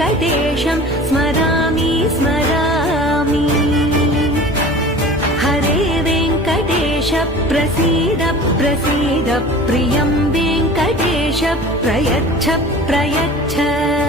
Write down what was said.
वेङ्कटेशं स्मरामि स्मरामि। हरे वेङ्कटेश प्रसीद प्रसीद प्रियं वेङ्कटेश प्रयच्छ प्रयच्छ।